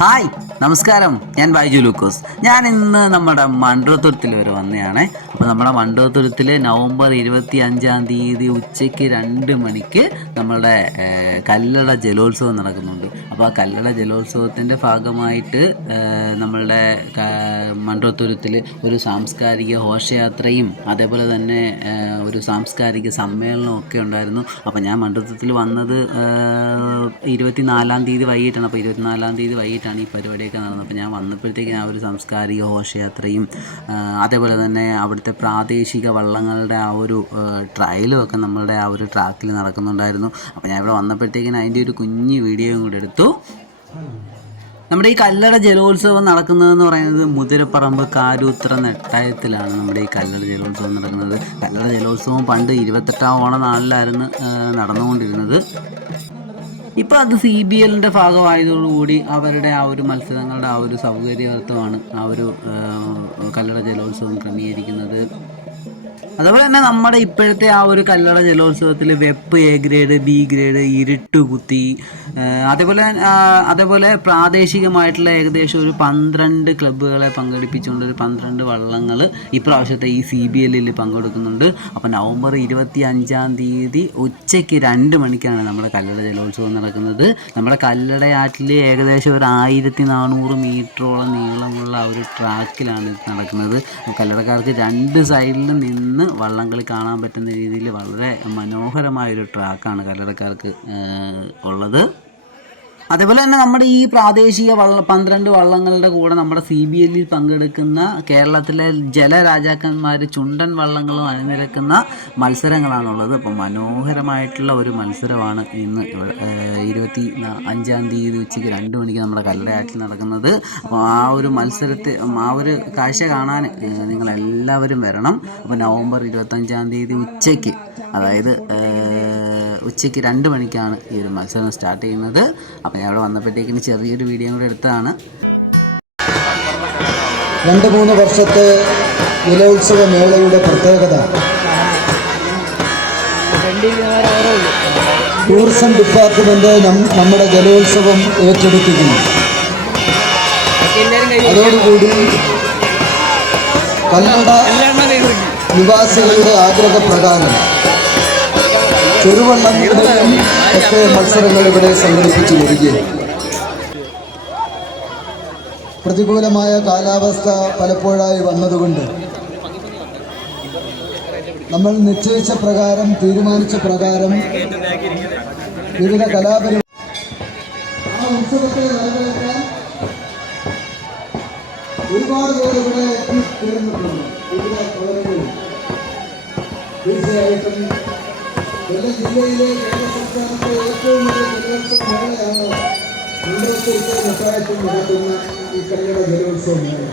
Hi നമസ്കാരം. ഞാൻ ബൈജു ലൂക്കോസ്. ഞാൻ ഇന്ന് നമ്മുടെ മണ്ഡലത്തുരത്തിൽ വരെ വന്നതാണ് അപ്പോൾ നമ്മുടെ മണ്ഡപത്തുരത്തിൽ നവംബർ ഇരുപത്തി അഞ്ചാം തീയതി ഉച്ചയ്ക്ക് രണ്ട് മണിക്ക് നമ്മളുടെ കല്ലട ജലോത്സവം നടക്കുന്നുണ്ട്. അപ്പോൾ ആ കല്ലട ജലോത്സവത്തിന്റെ ഭാഗമായിട്ട് നമ്മളുടെ മണ്ഡപത്തുരത്തിൽ ഒരു സാംസ്കാരിക ഘോഷയാത്രയും അതേപോലെ തന്നെ ഒരു സാംസ്കാരിക സമ്മേളനവും ഒക്കെ ഉണ്ടായിരുന്നു. അപ്പോൾ ഞാൻ മണ്ഡലത്തിൽ വന്നത് ഇരുപത്തിനാലാം തീയതി വൈകിട്ടാണ്. അപ്പോൾ ഇരുപത്തിനാലാം തീയതി വൈകിട്ടാണ് ഈ പരിപാടിയൊക്കെ നടന്നത്. അപ്പോൾ ഞാൻ വന്നപ്പോഴത്തേക്കും ആ ഒരു സാംസ്കാരിക ഘോഷയാത്രയും അതേപോലെ തന്നെ അവിടുത്തെ പ്രാദേശിക വള്ളങ്ങളുടെ ആ ഒരു ട്രയലും ഒക്കെ നമ്മളുടെ ആ ഒരു ട്രാക്കിൽ നടക്കുന്നുണ്ടായിരുന്നു. അപ്പോൾ ഞാൻ ഇവിടെ വന്നപ്പോഴത്തേക്കിനും അതിന്റെ ഒരു കുഞ്ഞു വീഡിയോയും കൂടെ എടുത്തു. നമ്മുടെ ഈ കല്ലട ജലോത്സവം നടക്കുന്നതെന്ന് പറയുന്നത് മുതിരപ്പറമ്പ് കാരൂത്ര നെട്ടായത്തിലാണ് നമ്മുടെ ഈ കല്ലട ജലോത്സവം നടക്കുന്നത്. കല്ലട ജലോത്സവം പണ്ട് ഇരുപത്തെട്ടാം ഓണ നാളിലായിരുന്നു നടന്നുകൊണ്ടിരുന്നത്. ഇപ്പോൾ അത് സി ബി എല്ലിന്റെ ഭാഗമായതോടുകൂടി അവരുടെ ആ ഒരു മത്സരങ്ങളുടെ ആ ഒരു സൗകര്യാർത്ഥമാണ് ആ ഒരു കല്ലട ജലോത്സവം ക്രമീകരിക്കുന്നത്. അതുപോലെ തന്നെ നമ്മുടെ ഇപ്പോഴത്തെ ആ ഒരു കല്ലട ജലോത്സവത്തിൽ വെപ്പ് എ ഗ്രേഡ് ബി ഗ്രേഡ് ഇരുട്ടുകുത്തി കുത്തി അതേപോലെ അതേപോലെ പ്രാദേശികമായിട്ടുള്ള ഏകദേശം ഒരു പന്ത്രണ്ട് ക്ലബ്ബുകളെ പങ്കെടുപ്പിച്ചുകൊണ്ട് ഒരു പന്ത്രണ്ട് വള്ളങ്ങൾ ഇപ്രാവശ്യത്തെ ഈ സി ബി എല്ലിൽ പങ്കെടുക്കുന്നുണ്ട്. അപ്പോൾ നവംബർ ഇരുപത്തി അഞ്ചാം തീയതി ഉച്ചയ്ക്ക് രണ്ട് മണിക്കാണ് നമ്മുടെ കല്ലട ജലോത്സവം നടക്കുന്നത്. നമ്മുടെ കല്ലടയാറ്റിൽ ഏകദേശം ഒരു ആയിരത്തി നാനൂറ് മീറ്ററോളം നീളമുള്ള ഒരു ട്രാക്കിലാണ് നടക്കുന്നത്. കല്ലടക്കാർക്ക് രണ്ട് സൈഡിൽ നിന്ന് വള്ളംകളി കാണാൻ പറ്റുന്ന രീതിയിൽ വളരെ മനോഹരമായൊരു ട്രാക്കാണ് കല്ലടക്കാർക്ക് ഉള്ളത്. അതേപോലെ തന്നെ നമ്മുടെ ഈ പ്രാദേശിക വള്ള പന്ത്രണ്ട് വള്ളങ്ങളുടെ കൂടെ നമ്മുടെ സി ബി എല്ലിൽ പങ്കെടുക്കുന്ന കേരളത്തിലെ ജലരാജാക്കന്മാർ ചുണ്ടൻ വള്ളങ്ങളും അണിനിരക്കുന്ന മത്സരങ്ങളാണുള്ളത്. അപ്പം മനോഹരമായിട്ടുള്ള ഒരു മത്സരമാണ് ഇന്ന്. ഇരുപത്തി അഞ്ചാം തീയതി ഉച്ചയ്ക്ക് രണ്ട് മണിക്ക് നമ്മുടെ കല്ലടയാറ്റിൽ നടക്കുന്നത്. അപ്പോൾ ആ ഒരു മത്സരത്തെ ആ ഒരു കാഴ്ച കാണാൻ നിങ്ങളെല്ലാവരും വരണം. അപ്പോൾ നവംബർ ഇരുപത്തഞ്ചാം തീയതി ഉച്ചയ്ക്ക്. അതായത് ഉച്ചയ്ക്ക് രണ്ട് മണിക്കാണ് ഈ ഒരു മത്സരം സ്റ്റാർട്ട് ചെയ്യുന്നത്. അപ്പോൾ ഞാൻ അവിടെ വന്നപ്പോഴത്തേക്കിന് ചെറിയൊരു വീഡിയോ കൂടെ എടുത്തതാണ്. രണ്ട് മൂന്ന് വർഷത്തെ ജലോത്സവ മേളയുടെ പ്രത്യേകത. ടൂറിസം ഡിപ്പാർട്ട്മെന്റ് നം- നമ്മുടെ ജലോത്സവം ഏറ്റെടുക്കുകയും അതോടുകൂടി കല്ലട നിവാസികളുടെ ആഗ്രഹപ്രകാരം ചെറുവള്ളങ്ങളുടെയും ഒക്കെ മത്സരങ്ങൾ ഇവിടെ സംഘടിപ്പിച്ചു വരികയാണ് പ്രതികൂലമായ കാലാവസ്ഥ പലപ്പോഴായി വന്നതുകൊണ്ട് നമ്മൾ നിശ്ചയിച്ച പ്രകാരം തീരുമാനിച്ച പ്രകാരം വിവിധ കലാപരി ഒരുപാട് പേർ ഇവിടെ എത്തിച്ചേർന്നിട്ടുണ്ട് വിവിധ കളറുകളിൽ തീർച്ചയായിട്ടും കൊല്ലം ജില്ലയിലെ കേരള സംസ്ഥാനത്തെ ഏറ്റവും വലിയ ജലോത്സവ മേളയാണ് മണ്ഡലത്തിൽ മുട്ടായത്തിൽ നടക്കുന്ന ഈ കല്ലട ജലോത്സവ മേള.